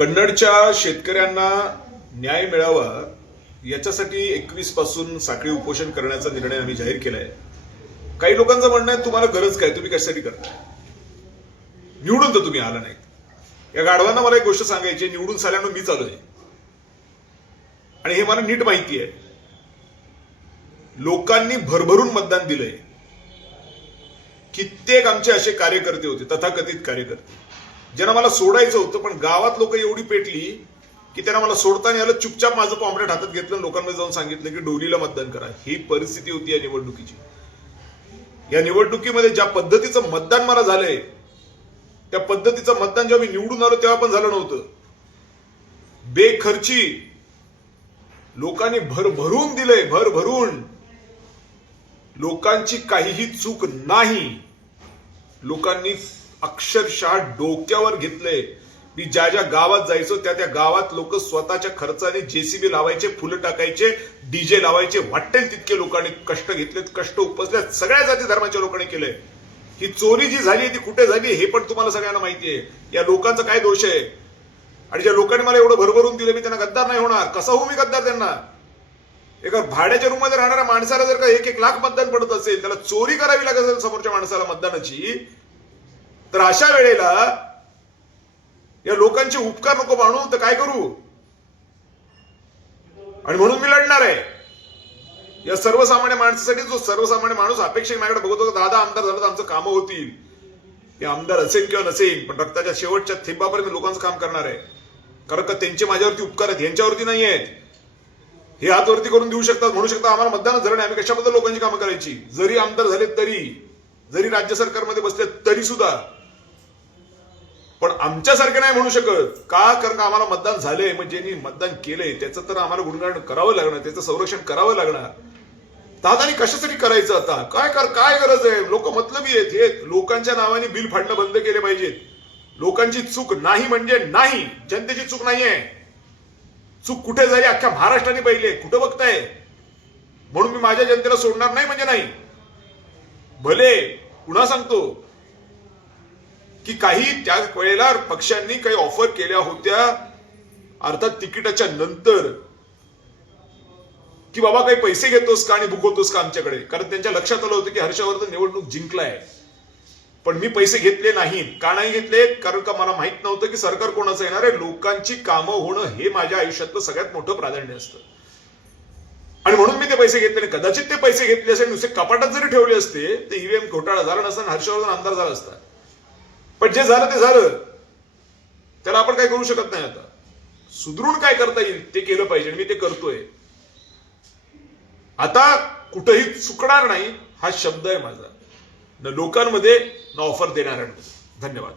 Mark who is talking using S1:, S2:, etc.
S1: कन्नडच्या शेतकऱ्यांना न्याय मिळावा याच्यासाठी एकवीसपासून साखळी उपोषण करण्याचा निर्णय आम्ही जाहीर केलाय. काही लोकांचं म्हणणं आहे तुम्हाला गरज काय? तुम्ही कशासाठी करताय? निवडून तर तुम्ही आला नाही. या गाढवांना मला एक गोष्ट सांगायची निवडून साल्यानं मी चालू आहे आणि हे मला नीट माहिती आहे. लोकांनी भरभरून मतदान दिलंय. कित्येक आमचे असे कार्यकर्ते होते तथाकथित कार्यकर्ते. ज्यांना मला सोडायचं होतं पण गावात लोक एवढी पेटली की त्यांना मला सोडताना आलं चुपचाप माझं पॉम्पलेट हातात घेतलं लोकांमध्ये जाऊन सांगितलं की डोलीला मतदान करा. ही परिस्थिती होती या निवडणुकीची. या निवडणुकीमध्ये ज्या पद्धतीचं मतदान मला झालंय त्या पद्धतीचं मतदान जेव्हा मी निवडून आलो तेव्हा पण झालं नव्हतं. बेखर्ची लोकांनी भरभरून दिलंय भरभरून लोकांची काहीही चूक नाही. लोकांनी अक्षरशः डोक्यावर घेतले मी ज्या ज्या गावात जायचो त्या त्या गावात लोक स्वतःच्या खर्चाने जेसीबी लावायचे फुलं टाकायचे डीजे लावायचे वाटेल तितके लोकांनी कष्ट घेतलेत कष्ट उपसलेत सगळ्या जाती धर्माच्या लोकांनी केलंय. ही चोरी जी झाली ती कुठे झाली हे पण तुम्हाला सगळ्यांना माहिती आहे. या लोकांचा काय दोष आहे? आणि ज्या लोकांनी मला एवढं भरभरून दिलं मी त्यांना गद्दार नाही होणार. कसा होऊ मी गद्दार त्यांना? एका भाड्याच्या रूममध्ये राहणाऱ्या माणसाला जर का एक एक लाख मतदान पडत असेल त्याला चोरी करावी लागत असेल समोरच्या माणसाला मतदानाची तर अशा वेळेला या लोकांचे उपकार नको मानू तर काय करू? आणि म्हणून मी लढणार आहे. या सर्वसामान्य माणसासाठी जो सर्वसामान्य माणूस अपेक्षा माझ्याकडे बघतो दादा आमदार झालं तर आमचं कामं होतील. हे आमदार असेल किंवा नसेल पण रक्ताच्या शेवटच्या थेंबापर्यंत लोकांचं काम करणार आहे. कारण का त्यांचे माझ्यावरती उपकार आहेत यांच्यावरती नाही आहेत. हे हातवरती करून देऊ शकतात म्हणू शकतात आम्हाला मतदानच झालं नाही आम्ही कशाबद्दल लोकांची कामं करायची? जरी आमदार झाले तरी जरी राज्य सरकारमध्ये बसले तरी सुद्धा पण आमच्यासारखे नाही म्हणू शकत. का? कारण का आम्हाला मतदान झालंय. मग ज्यांनी मतदान केलंय त्याचं तर आम्हाला गुणगान करावं लागणार त्याचं संरक्षण करावं लागणार. दादानी कशासाठी करायचं आता? काय कर काय गरज आहे? लोक मतलबी आहेत हे लोकांच्या नावाने बिल फाडणं बंद केले पाहिजेत. लोकांची चूक नाही म्हणजे नाही. जनतेची चूक नाही आहे चूक कुठे झाली? अख्ख्या महाराष्ट्राने पहिले कुठं बघताय? म्हणून मी माझ्या जनतेला सोडणार नाही म्हणजे नाही. भले पुन्हा सांगतो की काही त्या वेळेला पक्षांनी काही ऑफर केल्या होत्या. अर्थात तिकिटाच्या नंतर. की बाबा काही पैसे घेतोस का आणि भुकवतोस का आमच्याकडे? कारण त्यांच्या लक्षात आलं होतं की हर्षवर्धन निवडणूक जिंकलाय. पण मी पैसे घेतले नाहीत. का नाही घेतले कारण का मला माहीत नव्हतं की सरकार कोणाचं येणार आहे? लोकांची कामं होणं हे माझ्या आयुष्यातलं सगळ्यात मोठं प्राधान्य असतं. आणि म्हणून मी ते पैसे घेतले नाही. कदाचित ते पैसे घेतले असेल. नुसते कपाटात जरी ठेवले असते ते ईव्हीएम घोटाळा झाला नसता आणि हर्षवर्धन आमदार झाला असता. पण जे झालं ते झालं. त्याला आपण काय करू शकत नाही आता. सुदृढ काय करता येईल ते केलं पाहिजे आणि मी ते करतोय. आता कुठंही चुकणार नाही हा शब्द आहे माझा. न लोकांमध्ये न ऑफर देणाऱ्यांमध्ये. धन्यवाद.